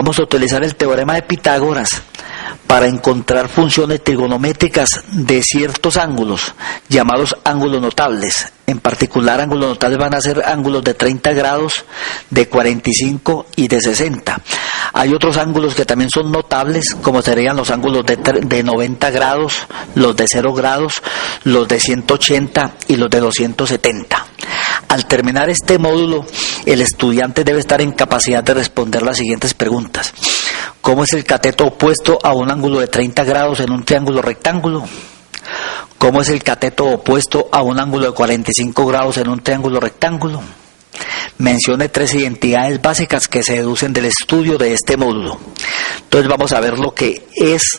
vamos a utilizar el teorema de Pitágoras para encontrar funciones trigonométricas de ciertos ángulos, llamados ángulos notables. En particular, ángulos notables van a ser ángulos de 30 grados, de 45 y de 60. Hay otros ángulos que también son notables, como serían los ángulos de 90 grados, los de 0 grados, los de 180 y los de 270. Al terminar este módulo, el estudiante debe estar en capacidad de responder las siguientes preguntas. ¿Cómo es el cateto opuesto a un ángulo de 30 grados en un triángulo rectángulo? ¿Cómo es el cateto opuesto a un ángulo de 45 grados en un triángulo rectángulo? Mencione 3 identidades básicas que se deducen del estudio de este módulo. Entonces vamos a ver lo que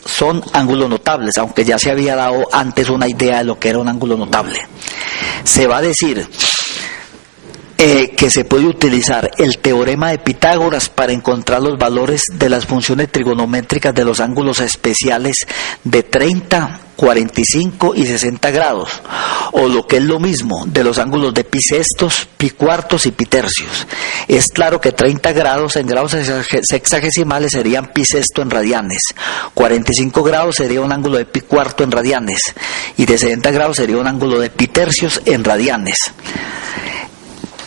son ángulos notables, aunque ya se había dado antes una idea de lo que era un ángulo notable. Se va a decir que se puede utilizar el teorema de Pitágoras para encontrar los valores de las funciones trigonométricas de los ángulos especiales de 30, 45 y 60 grados, o lo que es lo mismo, de los ángulos de pi sextos, pi cuartos y pi tercios. Es claro que 30 grados en grados sexagesimales serían pi sexto en radianes, 45 grados sería un ángulo de pi cuarto en radianes, y de 60 grados sería un ángulo de pi tercios en radianes.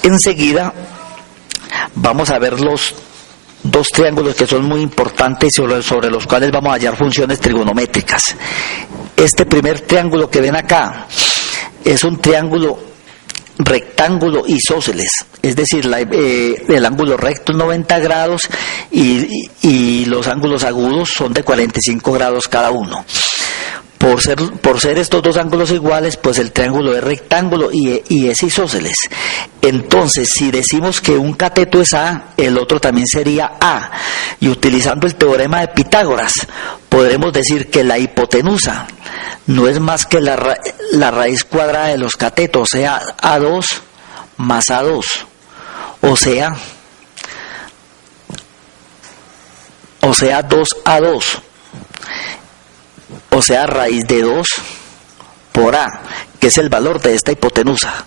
Enseguida vamos a ver los dos triángulos que son muy importantes sobre los cuales vamos a hallar funciones trigonométricas. Este primer triángulo que ven acá es un triángulo rectángulo isósceles, es decir, el ángulo recto es 90 grados y los ángulos agudos son de 45 grados cada uno. Por ser estos dos ángulos iguales, pues el triángulo es rectángulo y es isósceles. Entonces, si decimos que un cateto es A, el otro también sería A. Y utilizando el teorema de Pitágoras, podremos decir que la hipotenusa no es más que la raíz cuadrada de los catetos, o sea, A2 más A2. O sea 2A2. O sea, raíz de 2 por A, que es el valor de esta hipotenusa.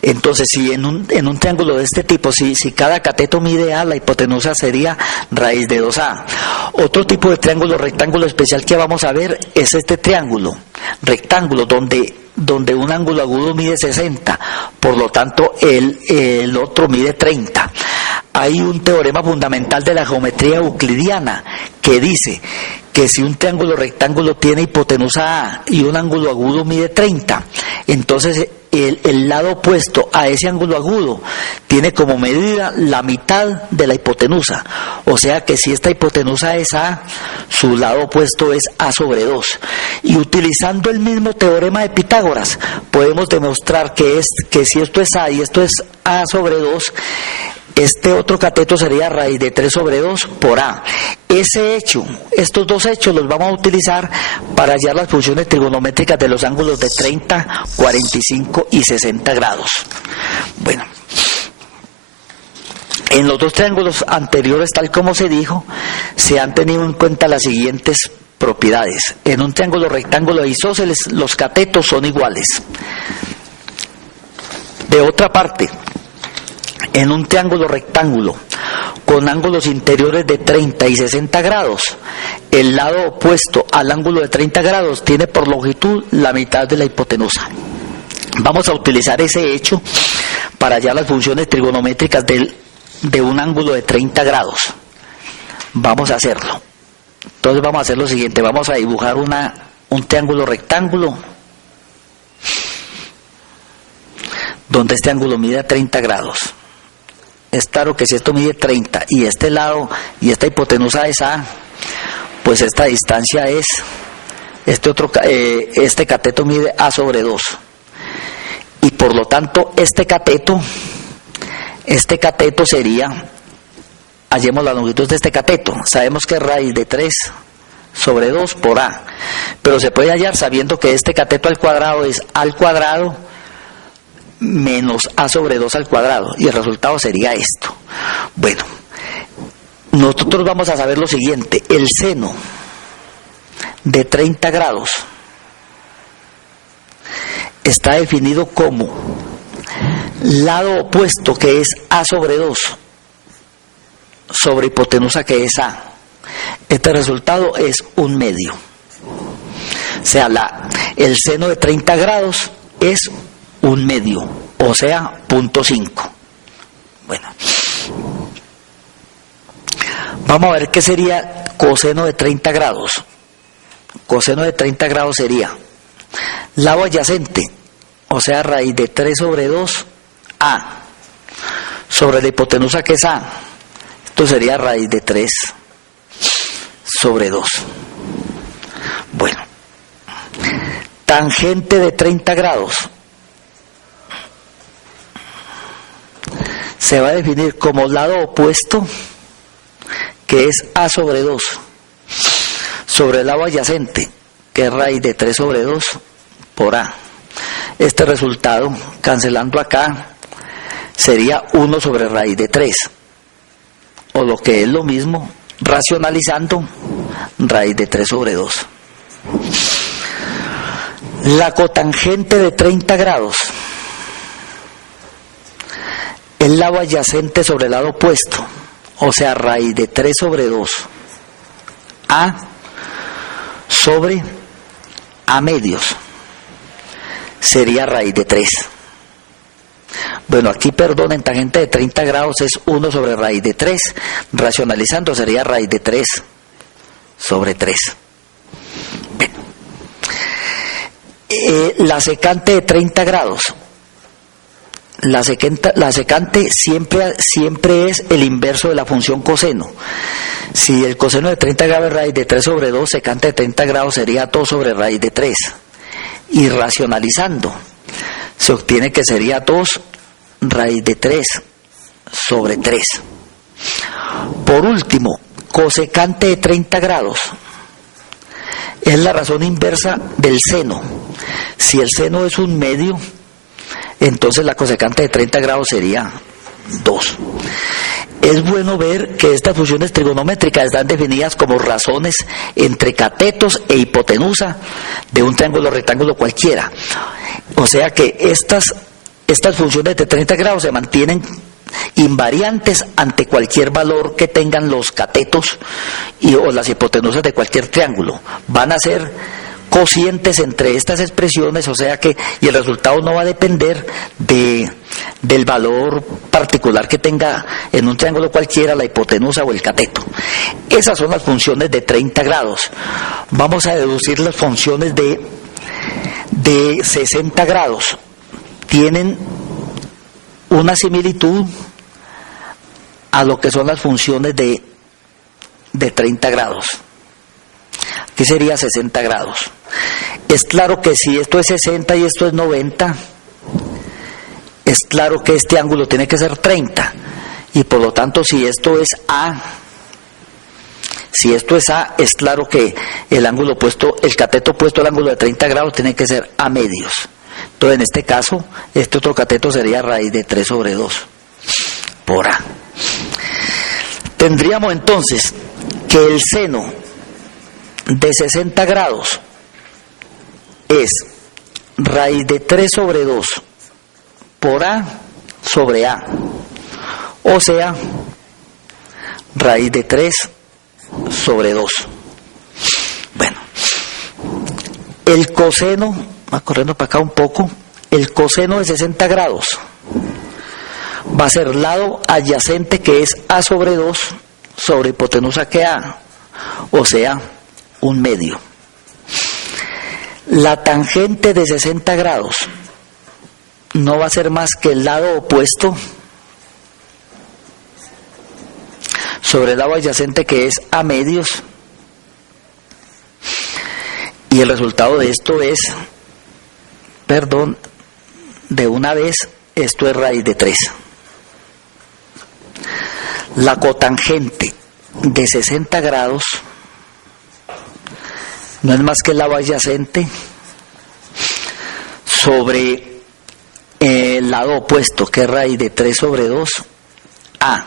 Entonces, si en un triángulo de este tipo, si cada cateto mide A, la hipotenusa sería raíz de 2A. Otro tipo de triángulo rectángulo especial que vamos a ver es este triángulo rectángulo donde un ángulo agudo mide 60, por lo tanto el otro mide 30. Hay un teorema fundamental de la geometría euclidiana que dice que si un triángulo rectángulo tiene hipotenusa A y un ángulo agudo mide 30, entonces el lado opuesto a ese ángulo agudo tiene como medida la mitad de la hipotenusa. O sea que si esta hipotenusa es A, su lado opuesto es A sobre 2. Y utilizando el mismo teorema de Pitágoras, podemos demostrar que si esto es A y esto es A sobre 2, este otro cateto sería raíz de 3 sobre 2 por A. Estos dos hechos los vamos a utilizar para hallar las funciones trigonométricas de los ángulos de 30, 45 y 60 grados. Bueno, en los dos triángulos anteriores, tal como se dijo, se han tenido en cuenta las siguientes propiedades. En un triángulo rectángulo isósceles, los catetos son iguales. De otra parte, en un triángulo rectángulo con ángulos interiores de 30 y 60 grados, el lado opuesto al ángulo de 30 grados tiene por longitud la mitad de la hipotenusa. Vamos a utilizar ese hecho para hallar las funciones trigonométricas de un ángulo de 30 grados. Vamos a hacerlo. Entonces vamos a hacer lo siguiente, vamos a dibujar un triángulo rectángulo donde este ángulo mide 30 grados. Es claro que si esto mide 30 y este lado y esta hipotenusa es A, pues esta distancia es, este cateto mide A sobre 2. Y por lo tanto este cateto sería, hallemos la longitud de este cateto, sabemos que es raíz de 3 sobre 2 por A, pero se puede hallar sabiendo que este cateto al cuadrado es A al cuadrado menos A sobre 2 al cuadrado, y el resultado sería esto. Bueno, nosotros vamos a saber lo siguiente: el seno de 30 grados está definido como lado opuesto, que es A sobre 2, sobre hipotenusa que es A. Este resultado es 1/2. O sea, el seno de 30 grados es 1/2, o sea, 0.5. Bueno, vamos a ver qué sería coseno de 30 grados. Coseno de 30 grados sería lado adyacente, o sea, raíz de 3 sobre 2 A, sobre la hipotenusa que es A. Esto sería raíz de 3 sobre 2. Bueno, tangente de 30 grados se va a definir como lado opuesto, que es A sobre 2, sobre el lado adyacente, que es raíz de 3 sobre 2 por A. Este resultado, cancelando acá, sería 1 sobre raíz de 3, o lo que es lo mismo, racionalizando, raíz de 3 sobre 2. La cotangente de 30 grados, el lado adyacente sobre el lado opuesto, o sea, raíz de 3 sobre 2 A sobre A medios, sería raíz de 3. Bueno, aquí, perdón, en tangente de 30 grados es 1 sobre raíz de 3, racionalizando sería raíz de 3 sobre 3. La secante de 30 grados. La secante siempre es el inverso de la función coseno. Si el coseno de 30 grados es raíz de 3 sobre 2, secante de 30 grados sería 2 sobre raíz de 3. Y racionalizando, se obtiene que sería 2 raíz de 3 sobre 3. Por último, cosecante de 30 grados. Es la razón inversa del seno. Si el seno es 1/2, entonces la cosecante de 30 grados sería 2. Es bueno ver que estas funciones trigonométricas están definidas como razones entre catetos e hipotenusa de un triángulo rectángulo cualquiera. O sea que estas funciones de 30 grados se mantienen invariantes ante cualquier valor que tengan los catetos o las hipotenusas de cualquier triángulo. Van a ser cocientes entre estas expresiones, o sea que y el resultado no va a depender del valor particular que tenga en un triángulo cualquiera la hipotenusa o el cateto. Esas son las funciones de 30 grados. Vamos a deducir las funciones de 60 grados. Tienen una similitud a lo que son las funciones de 30 grados. Aquí sería 60 grados. Es claro que si esto es 60 y esto es 90, es claro que este ángulo tiene que ser 30. Y por lo tanto, si esto es A, es claro que el ángulo opuesto, el cateto opuesto al ángulo de 30 grados tiene que ser A medios. Entonces, en este caso, este otro cateto sería raíz de 3 sobre 2 por A. Tendríamos entonces que el seno de 60 grados es raíz de 3 sobre 2 por A sobre A, o sea, raíz de 3 sobre 2. Bueno, el coseno, va corriendo para acá un poco, el coseno de 60 grados va a ser lado adyacente, que es A sobre 2 sobre hipotenusa que A, o sea, 1/2. La tangente de 60 grados no va a ser más que el lado opuesto sobre el lado adyacente, que es A medios, y el resultado de esto es, de una vez, esto es raíz de 3. La cotangente de 60 grados no es más que el lado adyacente sobre el lado opuesto, que es raíz de 3 sobre 2 A.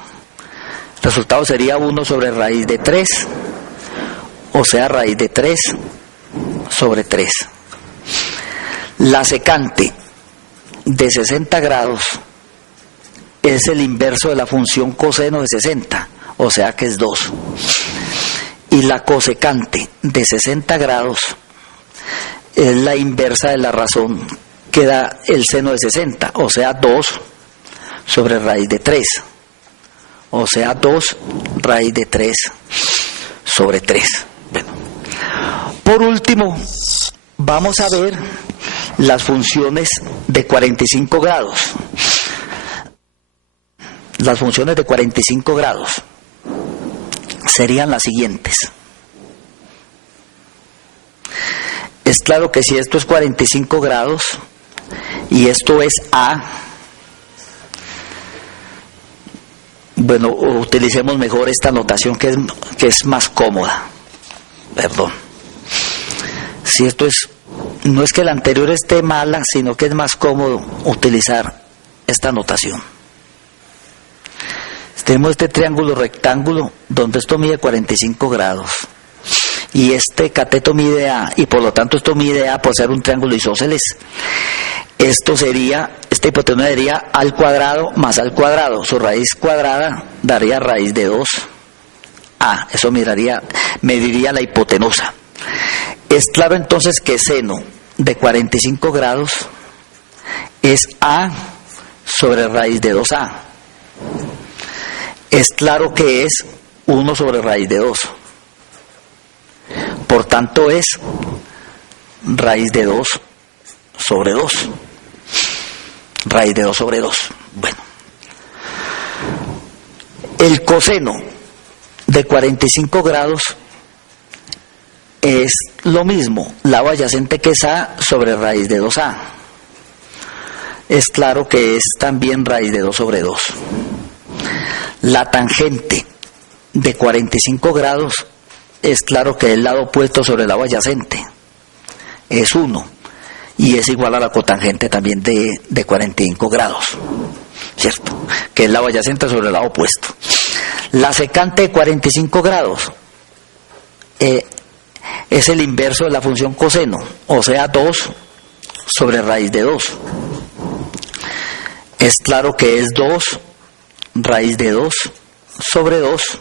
El resultado sería 1 sobre raíz de 3, o sea, raíz de 3 sobre 3. La secante de 60 grados es el inverso de la función coseno de 60, o sea que es 2. Y la cosecante de 60 grados es la inversa de la razón que da el seno de 60, o sea 2 sobre raíz de 3, o sea 2 raíz de 3 sobre 3. Bueno, por último, vamos a ver las funciones de 45 grados. Las funciones de 45 grados serían las siguientes. Es claro que si esto es 45 grados y esto es A, bueno, utilicemos mejor esta notación que es más cómoda. Perdón. Si esto es, no es que la anterior esté mala, sino que es más cómodo utilizar esta notación. Tenemos este triángulo rectángulo donde esto mide 45 grados y este cateto mide A y por lo tanto esto mide A por ser un triángulo isósceles. Esto sería, esta hipotenusa sería A al cuadrado más A al cuadrado. Su raíz cuadrada daría raíz de 2A. Eso mediría la hipotenusa. Es claro entonces que seno de 45 grados es A sobre raíz de 2A. Es claro que es 1 sobre raíz de 2. Por tanto es raíz de 2 sobre 2. Raíz de 2 sobre 2. Bueno. El coseno de 45 grados es lo mismo, lado adyacente que es A sobre raíz de 2A. Es claro que es también raíz de 2 sobre 2. La tangente de 45 grados es claro que es el lado opuesto sobre el lado adyacente. Es 1. Y es igual a la cotangente también de 45 grados. ¿Cierto? Que es el lado adyacente sobre el lado opuesto. La secante de 45 grados es el inverso de la función coseno. O sea, 2 sobre raíz de 2. Es claro que es 2 raíz de 2 sobre 2,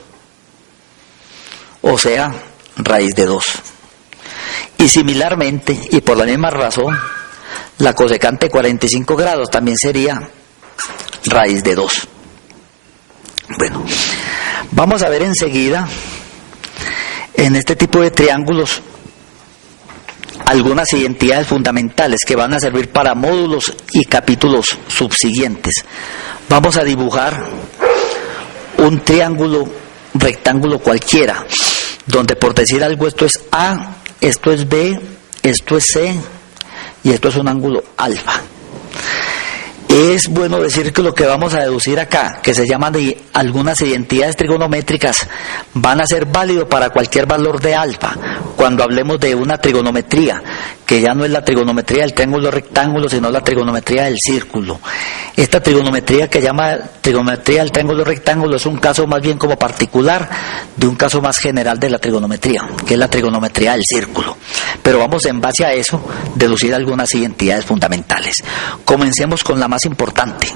o sea, raíz de 2. Y similarmente, y por la misma razón, la cosecante de 45 grados también sería raíz de 2. Bueno, vamos a ver enseguida, en este tipo de triángulos, algunas identidades fundamentales que van a servir para módulos y capítulos subsiguientes. Vamos a dibujar un triángulo rectángulo cualquiera, donde por decir algo esto es A, esto es B, esto es C y esto es un ángulo alfa. Es bueno decir que lo que vamos a deducir acá, que se llaman de algunas identidades trigonométricas, van a ser válidos para cualquier valor de alfa, cuando hablemos de una trigonometría, que ya no es la trigonometría del triángulo rectángulo, sino la trigonometría del círculo. Esta trigonometría que llama trigonometría del triángulo rectángulo es un caso más bien como particular de un caso más general de la trigonometría, que es la trigonometría del círculo. Pero vamos en base a eso deducir algunas identidades fundamentales. Comencemos con la más importante,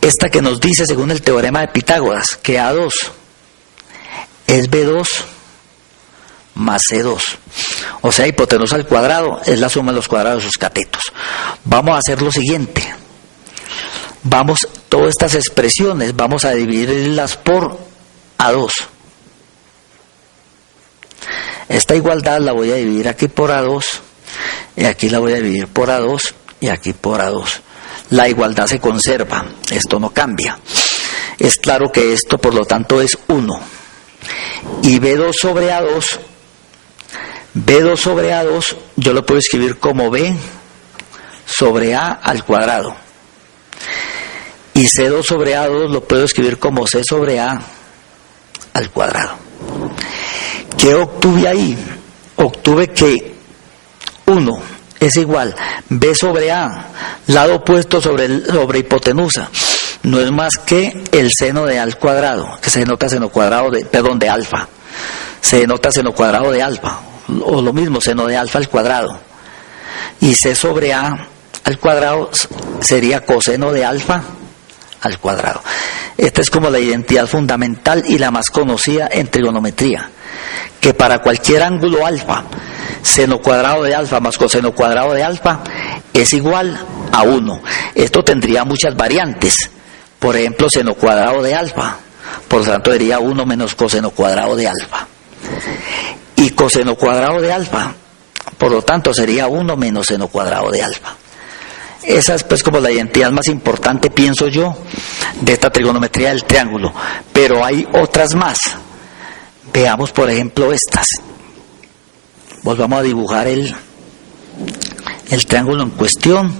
esta que nos dice según el teorema de Pitágoras que A2 es B2 más C2, o sea, hipotenusa al cuadrado es la suma de los cuadrados de sus catetos. Vamos a hacer lo siguiente, todas estas expresiones vamos a dividirlas por A2. Esta igualdad la voy a dividir aquí por A2 y aquí la voy a dividir por A2 y aquí por A2. La igualdad se conserva, esto no cambia. Es claro que esto por lo tanto es 1. Y B2 sobre A2 yo lo puedo escribir como B sobre A al cuadrado. Y C2 sobre A2 lo puedo escribir como C sobre A al cuadrado. ¿Qué obtuve ahí? Obtuve que 1 es igual B sobre A, lado opuesto sobre hipotenusa, no es más que el seno de A al cuadrado, que se denota seno cuadrado de alfa, se denota seno cuadrado de alfa, o lo mismo, seno de alfa al cuadrado, y C sobre A al cuadrado sería coseno de alfa al cuadrado. Esta es como la identidad fundamental y la más conocida en trigonometría, que para cualquier ángulo alfa, seno cuadrado de alfa más coseno cuadrado de alfa es igual a 1. Esto tendría muchas variantes. Por ejemplo, seno cuadrado de alfa, por lo tanto sería 1 menos coseno cuadrado de alfa. Y coseno cuadrado de alfa, por lo tanto sería 1 menos seno cuadrado de alfa. Esa es pues como la identidad más importante, pienso yo, de esta trigonometría del triángulo. Pero hay otras más. Veamos por ejemplo estas. Volvamos a dibujar el triángulo en cuestión,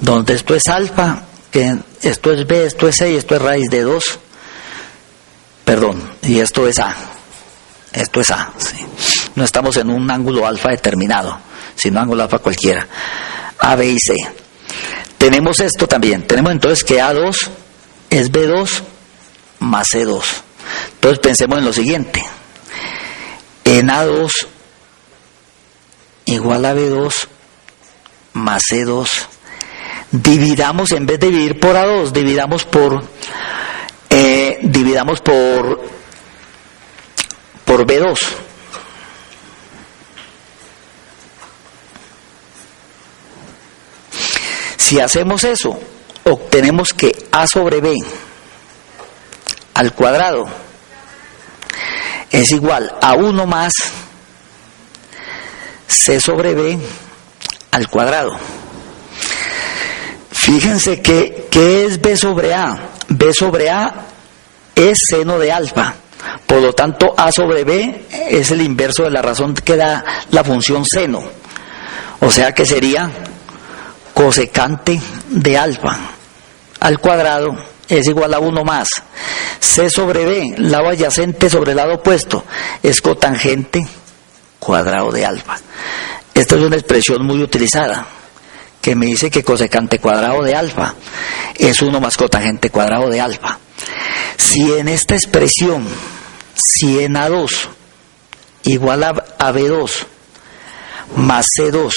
donde esto es alfa, que esto es b, esto es c y esto es raíz de 2. Perdón, y esto es a. Esto es a. ¿Sí? No estamos en un ángulo alfa determinado, sino ángulo alfa cualquiera. A, b y c. Tenemos esto también. Tenemos entonces que A2 es B2 más C2. Entonces pensemos en lo siguiente. En A2 igual a B2 más C2. Dividamos, en vez de dividir por A2, dividamos por B2. Si hacemos eso, obtenemos que A sobre B al cuadrado es igual a 1 más C sobre B al cuadrado. Fíjense que ¿qué es B sobre A? B sobre A es seno de alfa. Por lo tanto, A sobre B es el inverso de la razón que da la función seno. O sea que sería cosecante de alfa al cuadrado es igual a 1 más C sobre B, lado adyacente sobre el lado opuesto, es cotangente cuadrado de alfa. Esta es una expresión muy utilizada, que me dice que cosecante cuadrado de alfa es 1 más cotangente cuadrado de alfa. Si en esta expresión, si en A2 igual a B2 más C2,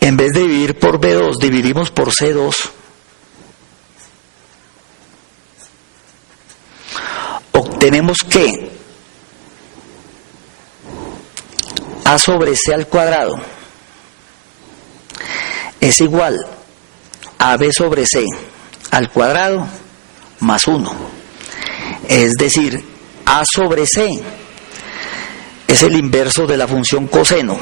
en vez de dividir por B2, dividimos por C2, obtenemos que A sobre C al cuadrado es igual a B sobre C al cuadrado más 1. Es decir, A sobre C es el inverso de la función coseno.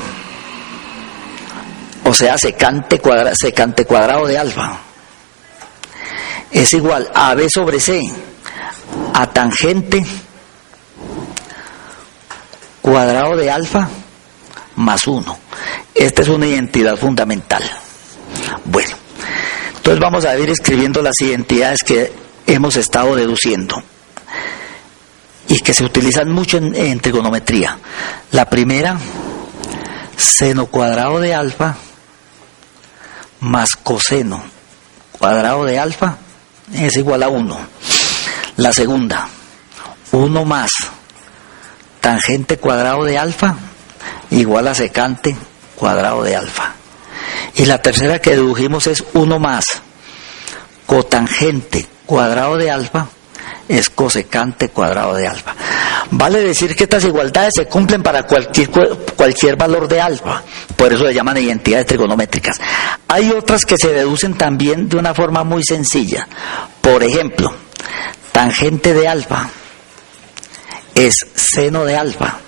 O sea, secante cuadrado de alfa es igual a B sobre C a tangente cuadrado de alfa más 1. Esta es una identidad fundamental. Bueno, entonces vamos a ir escribiendo las identidades que hemos estado deduciendo y que se utilizan mucho en trigonometría. La primera, seno cuadrado de alfa más coseno cuadrado de alfa es igual a 1. La segunda, 1 más tangente cuadrado de alfa igual a secante cuadrado de alfa. Y la tercera que dedujimos es 1 más cotangente cuadrado de alfa es cosecante cuadrado de alfa. Vale decir que estas igualdades se cumplen para cualquier valor de alfa, por eso se llaman identidades trigonométricas. Hay otras que se deducen también de una forma muy sencilla. Por ejemplo, tangente de alfa es seno de alfa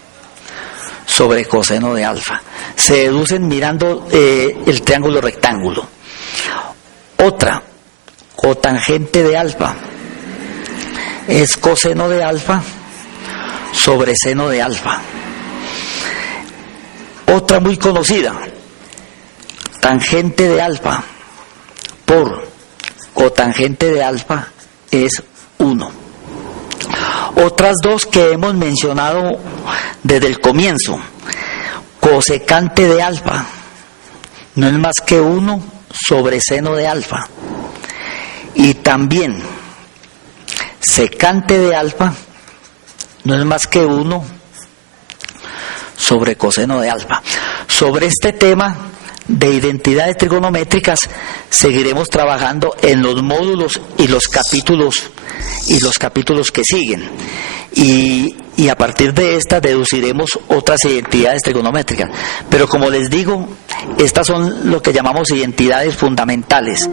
sobre coseno de alfa. Se deducen mirando el triángulo rectángulo. Otra, cotangente de alfa es coseno de alfa sobre seno de alfa. Otra muy conocida, tangente de alfa por cotangente de alfa es 1. Otras dos que hemos mencionado desde el comienzo, cosecante de alfa no es más que 1 sobre seno de alfa, y también secante de alfa no es más que 1 sobre coseno de alfa. Sobre este tema de identidades trigonométricas seguiremos trabajando en los módulos y los capítulos que siguen. Y a partir de estas deduciremos otras identidades trigonométricas. Pero como les digo, estas son lo que llamamos identidades fundamentales.